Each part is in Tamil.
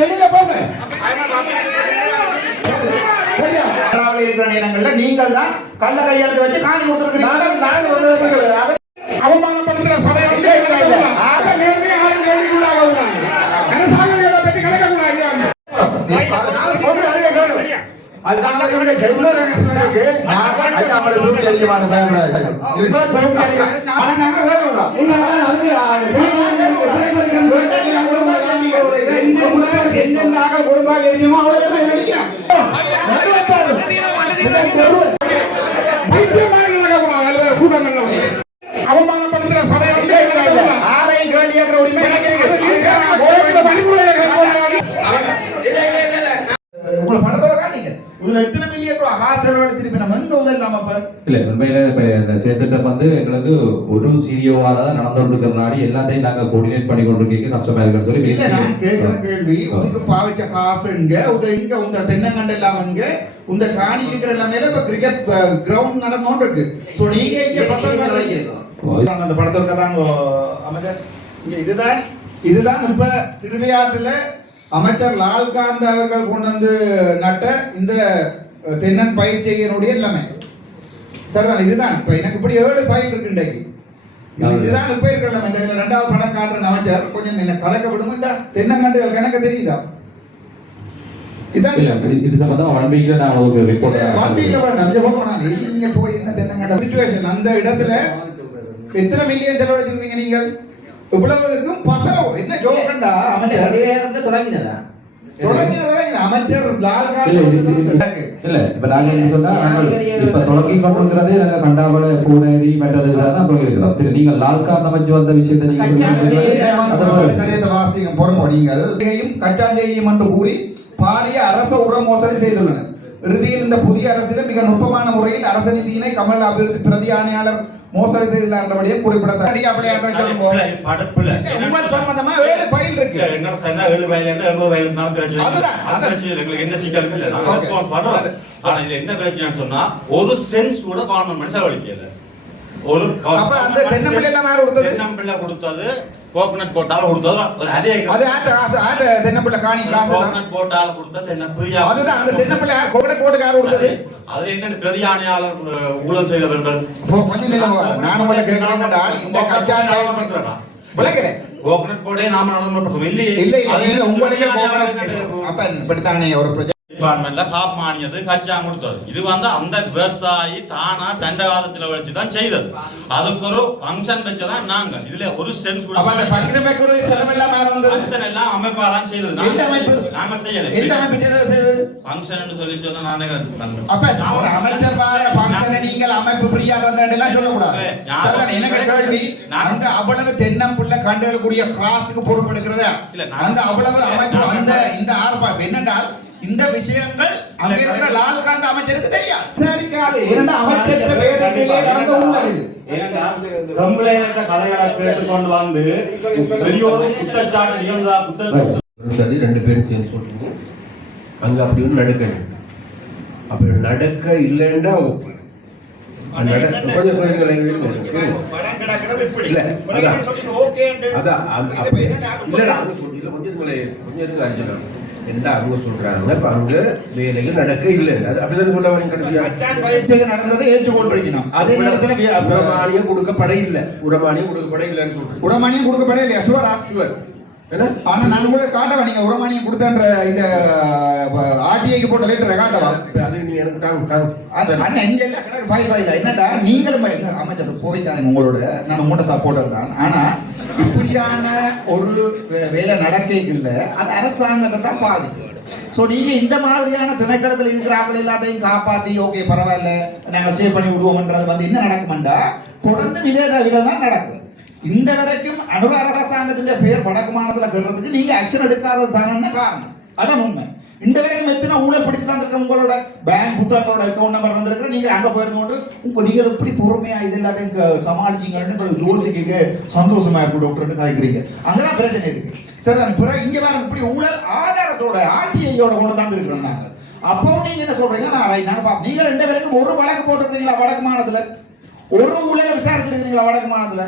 வெளியில போங்க. இருக்கிற நேரங்கள்ல நீங்கள் தான் கள்ள கையெழுத்து வச்சு காணி கொடுத்துருக்கீங்க. அவமானப்படுத்துற சபை அவமானப்படுத்துற சபை ஆரை கேள்வி உரிமை உங்களை பணத்தோட காட்டீங்க. இதுல எத்தனை மில்லியன் ரூபாய் காசு செலவழித்து திருப்பி நம்ம எங்க உதவலாம்? அப்ப இல்ல உண்மையில இந்த சேர்த்துட்ட எங்களுக்கு ஒரு சிடிஓவா தான் நடந்துட்டு முன்னாடி எல்லாத்தையும் நாங்க கோஆர்டினேட் பண்ணி கொண்டிருக்கீங்க கஷ்டமா இருக்குன்னு சொல்லி இல்ல நான் கேட்கிற கேள்வி உனக்கு பாவிக்க காசு இங்க இங்க உங்க தென்னங்கண்டு எல்லாம் இங்க உங்க காணி இருக்கிற எல்லாமே இப்ப கிரிக்கெட் கிரவுண்ட் நடந்தோன்னு இருக்கு. சோ நீங்க இங்க பசங்க அந்த படத்தோட தான் அமைச்சர் இங்க இதுதான் இப்ப திருவையாற்றுல அமைச்சர் லால்காந்த் அவர்கள் கொண்டு வந்து நட்ட இந்த தென்னன் பயிர் செய்யனுடைய எல்லாமே சரிதான். இதுதான் இப்ப எனக்கு இப்படி 7 ஃபைல் இருக்கு இன்றைக்கு. இதுதான் இப்ப இருக்கலாம். இந்த ரெண்டாவது படம் காட்டுற அமைச்சர் கொஞ்சம் என்ன கலக்க விடுமா? இந்த தென்னங்கண்டு கணக்கு தெரியுதா? இதான் இது சம்பந்தமா 1 வீக்ல நான் ஒரு ரிப்போர்ட் 1 வீக்ல வேண்டாம். இங்க போறோம் நீங்க போய் என்ன தென்னங்கண்டு சிச்சுவேஷன் அந்த இடத்துல எத்தனை மில்லியன் செலவழிச்சிருக்கீங்க நீங்கள்? இவ்வளவுக்கும் பசரம் என்ன ஜோக்கண்டா அமைச்சர் தொடங்கினதா அமைச்சர் இல்ல இப்ப நாங்க என்ன சொன்னா இப்ப தொடங்கி கொண்டிருக்கிறதே நாங்க கண்டாவள பூனேரி மெட்டது தான் தொடங்கிருக்கிறோம். நீங்க லால்கான் அமைச்சு வந்த விஷயத்தை நீங்க வாசியம் பொறுங்க. நீங்கள் கச்சாஞ்செய்யும் என்று கூறி பாரிய அரச உர மோசடி செய்துள்ளனர். இறுதியில் இந்த புதிய அரசில் மிக நுட்பமான முறையில் அரச நிதியினை கமல் அபிவிருத்தி பிரதி ஆணையாளர் மோசடி செய்தபடியே குறிப்பிடத்தக்க உங்கள் சம்பந்தமா 7 ஃபைல் இருக்கு. என்ன சந்தா 7 ஃபைல் என்ன 70 ஃபைல் நான் பிரச்சனை எங்களுக்கு எந்த சிக்கலும் இல்ல. நான் ரெஸ்பான்ஸ் பண்றோம். ஆனா இது என்ன பிரச்சனைன்னு சொன்னா ஒரு சென்ஸ் கூட கவர்மெண்ட் செலவழிக்கல. ஒரு அப்ப அந்த தென்னம்பிள்ளை எல்லாம் யார் கொடுத்தது? தென்னம்பிள்ளை கொடுத்தது கோகனட் போட்டால கொடுத்தது. அது ஆட்ட தென்னம்பிள்ளை காணி காசு கோகனட் போட்டால கொடுத்த தென்னம்பிள்ளை. அதுதான் அந்த தென்னம்பிள்ளை கோகனட் போட்டு யார் கொடுத்தது? அது என்ன பிரதி ஆணையாளர் ஊழல் செய்தவர்கள். கொஞ்சம் நிலவா நானும் உள்ள கேட்கலாம்டா. இந்த கச்சான் விளக்கல கோகனட் போட்டே நாம நடந்து இல்ல இல்ல உங்களுக்கு கோகனட் அப்ப இப்படித்தானே ஒரு டிபார்ட்மெண்ட்ல காப் மானியது கச்சா கொடுத்தது. இது அந்த விவசாயி தானா தண்ட காலத்துல வச்சுதான் செய்தது. அதுக்கு ஒரு ஃபங்க்ஷன் வச்சதான் நாங்க இதுல ஒரு சென்ஸ் கூட ஃபங்க்ஷன் எல்லாம் அமைப்பாலாம் செய்தது. நாங்க செய்யல ஃபங்க்ஷன் சொல்லி சொன்னா நானே ஒரு அமைச்சர் நீங்கள் அமைப்பு ஃப்ரீயா தந்தெல்லாம் சொல்லக்கூடாது. எனக்கு கேள்வி அந்த அவ்வளவு தென்னம்புள்ள கண்டுகளுக்குரிய காசுக்கு பொறுப்பெடுக்கிறதா அந்த அவ்வளவு அமைப்பு அந்த இந்த ஆர்ப்பாட்டம் என்னென்றால் இந்த விஷயங்கள் அங்க இருக்கிற லால்காந்த் அமைச்சருக்கு தெரியாது. சரிக்காது இரண்டு அமைச்சர் பேரணியிலே நடந்து உள்ளது. கம்ப்ளைன்ட் கதைகளை கேட்டுக்கொண்டு வந்து பெரியோரு குற்றச்சாட்டு நிகழ்ந்தா சரி 2 பேரும் சேர்ந்து சொல்லுங்க. அங்க அப்படி ஒன்று நடக்க அப்படி நடக்க இல்லைன்னா ஓகே கொஞ்சம் இல்ல அதான் இல்லடா கொஞ்சம் அர்ஜுனா என்ன அவங்க சொல்றாங்க. இப்ப அங்க வேலைகள் நடக்க இல்லை. அது அப்படிதான் சொல்ல வரீங்க. கடைசியா நடந்ததை ஏற்றுக்கொண்டிருக்கணும். அதே நேரத்தில் உரமானியம் கொடுக்கப்பட இல்லை. உரமானியம் கொடுக்கப்பட இல்லைன்னு சொல்றேன். உரமானியம் கொடுக்கப்பட இல்லையா? ஷுவர் என்ன? ஆனா நான் கூட காட்டவா நீங்க உரமானியம் கொடுத்தன்ற இந்த ஆர்டிஐக்கு போட்ட லெட்டரை காட்டவா? அது நீ எனக்கு தாங்க அண்ணன் இங்க எல்லாம் கிடக்கு ஃபைல் என்னடா நீங்களும் அமைச்சர் போய்க்காங்க. உங்களோட நான் உங்களோட சப்போர்ட்டர் தான். ஆனா இப்படியான ஒரு வேலை நடக்க இல்லை. அது அரசாங்கத்தை தான் பாதிக்கும். ஸோ நீங்க இந்த மாதிரியான திணைக்களத்தில் இருக்கிறார்கள் எல்லாத்தையும் காப்பாத்தி ஓகே பரவாயில்ல நாங்கள் சேவ் பண்ணி விடுவோம்ன்றது என்ன நடக்கும்டா தொடர்ந்து இதே தான் நடக்கும். இந்த வரைக்கும் அனுர அரசாங்கத்தின் பேர் வடக்கு மாநிலத்தில் கட்டுறதுக்கு நீங்க ஆக்ஷன் எடுக்காதது தானே காரணம். அதான் உண்மை. இந்த வரைக்கும் எத்தனை ஊழல் பிடிச்சு தான் இருக்க உங்களோட பேங்க் புத்தகங்களோட அக்கௌண்ட் நம்பர் தந்திருக்கிற நீங்க அங்க போயிருந்தோண்டு உங்க நீங்கள் எப்படி பொறுமையா இது எல்லாத்தையும் சமாளிச்சீங்கன்னு யோசிக்க சந்தோஷமா இருக்கும் டாக்டர் காய்க்கிறீங்க. அங்கதான் பிரச்சனை இருக்கு. சரி பிறகு இங்க வேற இப்படி ஊழல் ஆதாரத்தோட ஆர்டிஐயோட கொண்டு தான் இருக்கிறோம் நாங்க. அப்பவும் நீங்க என்ன சொல்றீங்க? நாங்க நீங்க 2 பேருக்கும் ஒரு வழக்கு போட்டிருந்தீங்களா வடக்கு மாநிலத்துல? ஒரு ஊழலை விசாரிச்சிருக்கீங்களா வடக்கு மாநிலத்துல?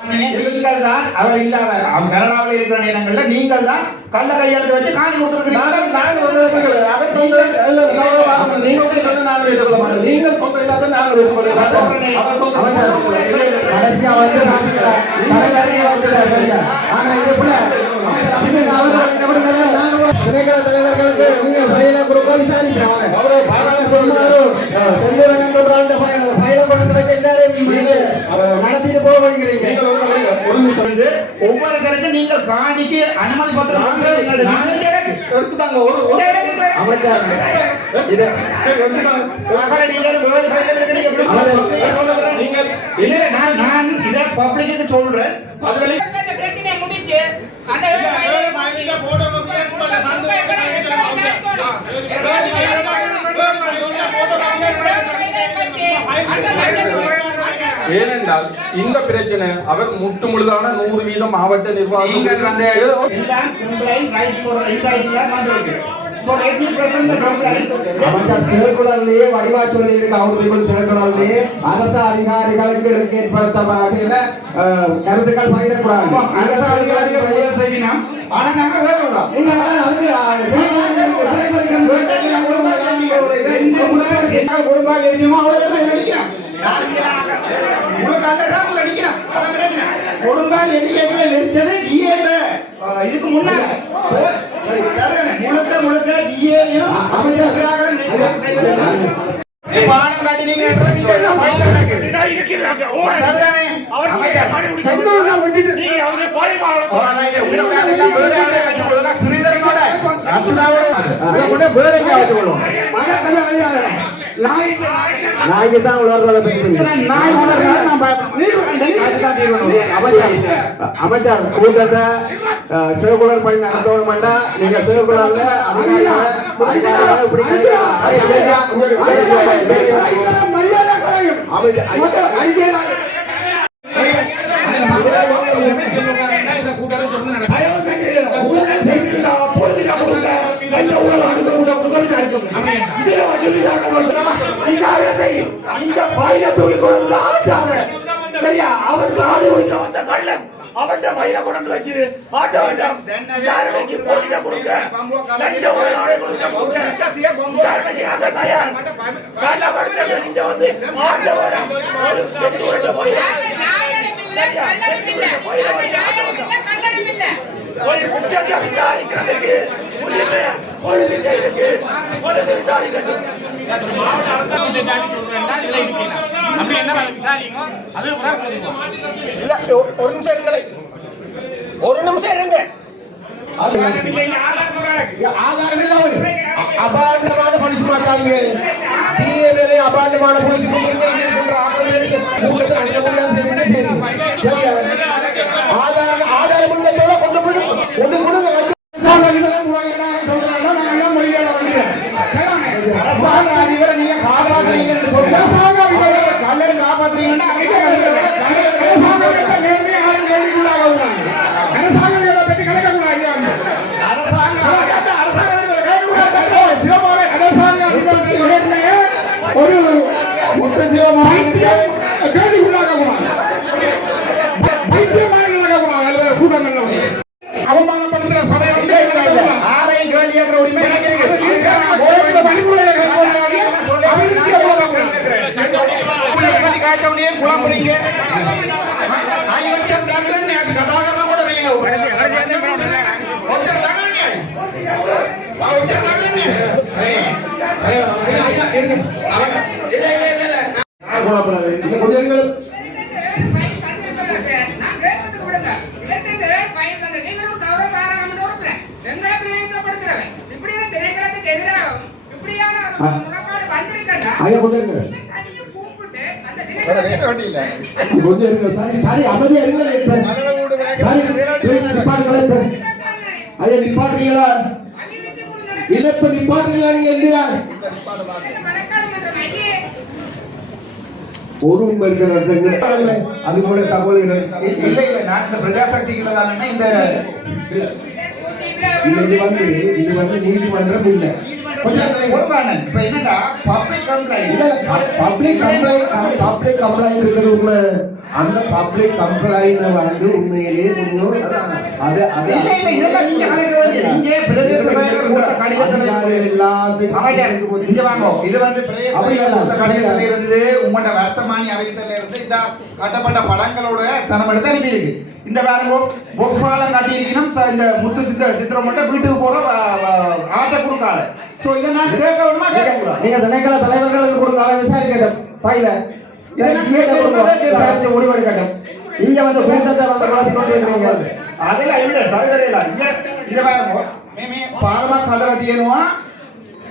நீங்கள் தான் அவர் இல்லாத கனடாவில் இருக்கிற நேரங்கள்ல நீங்கள் தான் கள்ள கையெழுத்து வச்சு காணி கொடுத்துருக்கீங்க. கடைசியா வந்து ஆனா இது போல திணைக்கள தலைவர்களுக்கு நீங்க பயில கொடுக்க விசாரிக்கிறோம். நடத்திட்டு போக ஒவ்வொருத்தருக்கு நீங்கள் காணிக்கு அனுமதி பத்திரம் நான் இதை பப்ளிக்கு சொல்றேன். ஏனென்றால் இந்த பிரச்சனை அவர் முட்டு முழுதான 100% மாவட்ட நிர்வாகம் சிறகுழலே வடிவா சொல்லி இருக்கு. அவர்கள் சிறகுழலே அரசு அதிகாரிகளுக்கு ஏற்படுத்தப்பட்ட கருத்துக்கள் பகிரக்கூடாது. அரசு அதிகாரிகள் வெளியே செய்யணும். ஆனா நாங்க வேணும் நீங்க குடும்பம் எழுதியுமோ அவ்வளவு நடிக்கிறோம். கொடும்பால் எண்ணிக்கைகளை நிறுத்தது இதுக்கு முன்னாடி முழுக்க முழுக்க பாடம் காட்டி நீங்க நாய்க்கு தான் உணர்றதை பற்றி அமைச்சர் கூட்டத்தை சிவகுலர் பணி நடத்தணும்டா நீங்க சிவகுலர்ல அவருக்கு ஆடு கொடுக்க வந்த கள்ளன் அவன் மயில கொண்டு வச்சு ஆட்டோ கொடுக்க ஒரு குற்றத்தை விசாரிக்கிறதுக்கு ஒரு நிமிஷம் இருங்க. அபாண்டமான போலீஸ் மாத்தாங்க. ஜிஏ மேலே அபாண்டமான போலீஸ் ஆதாரம் கொண்டு போய் கொண்டு கொடுங்க. நீங்க காப்பாற்றுறீங்கன்னு சொல்லுங்க. கல்லர் காப்பாற்றுறீங்கன்னா ஒரு அவமானப்படுத்துற சபையில் ஆரையும் கேள்வி கேட்கிற உரிமை குழம்புறீங்க நிப்பாட்டுறீங்களா இல்ல இப்ப நிப்பாட்டுறீங்களா நீங்க இல்லையா ஒரு உண்மை இருக்கிற அது கூட தகவல்கள் இல்லை நான் இந்த பிரஜாசக்திகளை தானே இந்த இது வந்து நீதிமன்றம் இல்ல இப்ப என்னடா பப்ளிக் கம்ப்ளைண்ட் பப்ளிக் கம்ப்ளைண்ட் இருக்கிறது உண்மை. அந்த பப்ளிக் கம்ப்ளைண்ட் வந்து உண்மையிலேயே கொஞ்சம் அது அது இல்ல, இல்ல, இதெல்லாம் நீங்க கணக்கு வேண்டியது. இங்கே பிரதேச செயலர் கொடுத்த கடிதத்துல எல்லாத்தையும் இங்க வாங்க. இது வந்து பிரதேச செயலர் கொடுத்த கடிதத்துல இருந்து உங்களோட வர்த்தமானி அறிவித்தல இருந்து இந்த கட்டப்பட்ட படங்களோட சனமெடுத்து அனுப்பி இருக்கு. இந்த பாருங்க பொக்ஸ் பாலம் கட்டி இருக்கணும். இந்த முத்து சித்திரம் மட்டும் வீட்டுக்கு போற ஆட்டை கொடுக்காது. சோ இதை நான் கேட்க வேணுமா கேட்க கூடாது? நீங்க திணைக்கள தலைவர்களுக்கு கொடுங்க, அவன் விசாரிக்கட்டும் பையில விசாரிச்சு முடிவெடுக்கட்டும். இங்க வந்து கூட்டத்தை வந்து குழப்பி கொண்டு இருக்கீங்க. அதெல்லாம் இல்ல சகோதரிகளா, இங்க பாருங்க மேமே පාලම හදලා තියෙනවා.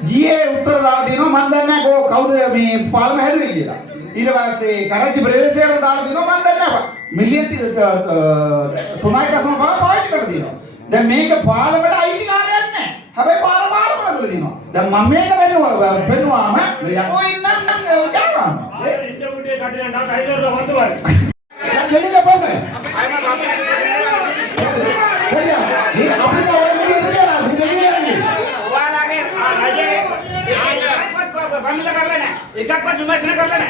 ඊයේ උත්තර දාලා තියෙනවා මම දන්නේ නැහැ කවුද මේ පාලම හැදුවේ කියලා. ඊට පස්සේ කරච්චි ප්‍රදේශයට දාලා තියෙනවා මම දන්නේ නැහැ. මිලියන් 3.5 පාවිච්චි කරලා තියෙනවා. දැන් මේක පාලමට අයිතිකාරයක් නැහැ. හැබැයි පාලම හදලා තියෙනවා. දැන් මම මේක වෙනුවාම ඔය ඉන්නම් කරනවා. இந்த வீட்டை கட்டினா கைதர்ல வந்து பாரு. வெளியில போங்க. சரியா? நீ அப்படியே ஓடி இருக்கடா. நீ வெளியில இறங்கு. ඔයාලගේ රජේ බමිල කරලා නැහැ. එකක්වත් විමර්ශන කරලා නැහැ.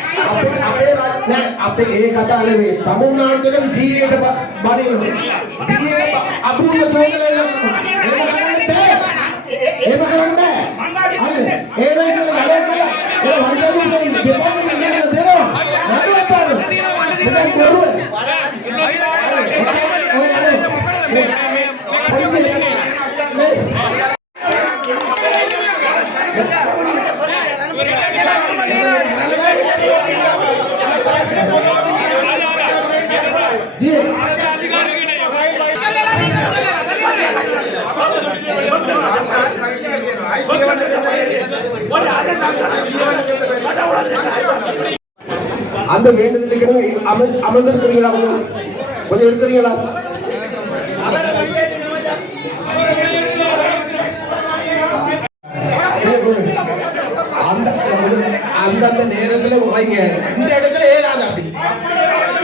අපේ ඒ කතා නෙමෙයි තමුන්නාන්සේට ජීයට බඩේ ජීයට අපුරුම චෝදන එහෙම කරන්න බෑ. ඒ රයිකල ගඩේ කියලා ඒ වංශාවුන් දෙපාර්තමේන්තුව කියලා දෙනවා. නඩුවක් පාන. මෙතන කරුවේ. அந்த வேண்டுதலுக்கு அமர்ந்திருக்கிறீங்களா? கொஞ்சம் இருக்கிறீங்களா? அந்தந்த நேரத்துல வைங்க. இந்த இடத்துல ஏறாது அப்படி.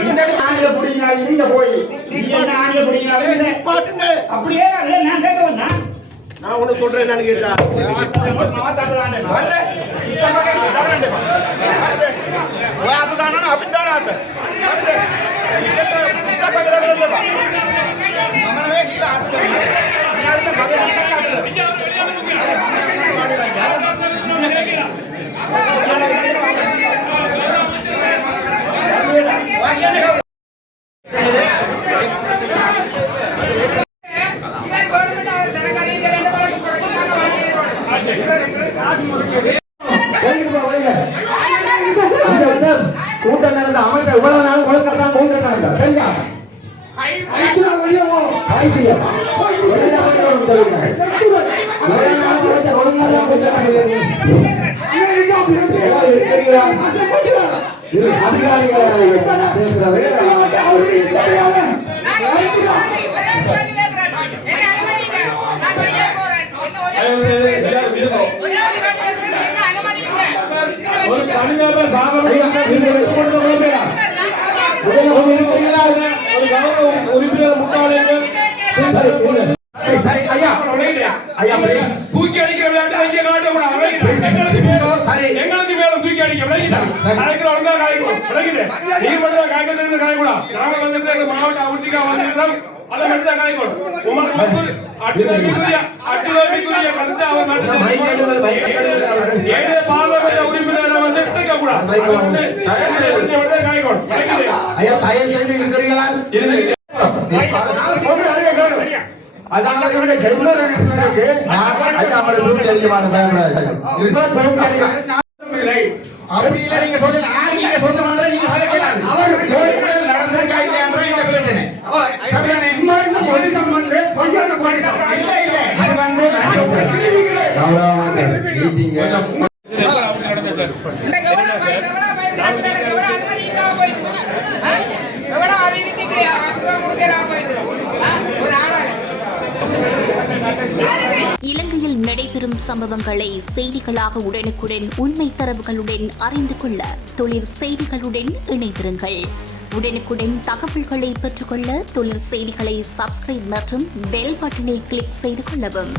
இந்த இடத்துல ஆணில புடிங்க இங்க போய் நீ என்ன ஆணில புடிங்கனாலே பாட்டுங்க அப்படியே அதே நான் கேட்க வந்தா நான் ஒண்ணு சொல்றேன் என்னன்னு கேட்டா கூட்டம் நடந்த அமைச்சர் இவ்வளவு நாள் கொழுக்கத்தான் கூட்டம் நடந்த சரியா? அதிகாரிகளை பேசுறது ஒரு தனிநபர் உறுப்பினர் முட்டாளர்கள் தூக்கி அடிக்கிற விளையாட்டு இங்கே காட்டக்கூடாது. எங்களுக்கு மேலும் தூக்கி அடிக்க விளையாட்டு ஒழுங்கா காய்க்கும் விளையாட்டு நீ மட்டும் காய்க்கிறது காய்க்கூடாது. நாம வந்து மாவட்ட அவர்த்திக்கா வந்து அதை மட்டும் தான் காய்க்கணும். உங்களுக்கு அட்டுதவிக்குரிய கருத்து அவர் மட்டும் பாராளுமன்ற உறுப்பினரை வந்து எடுத்துக்கூடாது. காய்க்கணும் ஐயா தயவு செய்து இருக்கிறீங்களா? அப்படி இல்ல நீங்க சொல்லுங்க. நீங்க சொந்த மாதிரி நீங்க கேட்கலாம். அவர் நடந்திருக்கா இல்லையான்ற இந்த பிரச்சனை இல்ல இல்ல இது வந்து இலங்கையில் நடைபெறும் சம்பவங்களை செய்திகளாக உடனுக்குடன் உண்மை தரவுகளுடன் அறிந்து கொள்ள தொழிற் செய்திகளுடன் இணைந்திருங்கள். உடனுக்குடன் தகவல்களை பெற்றுக்கொள்ள தொழிற் செய்திகளை சப்ஸ்கிரைப் மற்றும் பெல் பட்டனை கிளிக் செய்து கொள்ளவும்.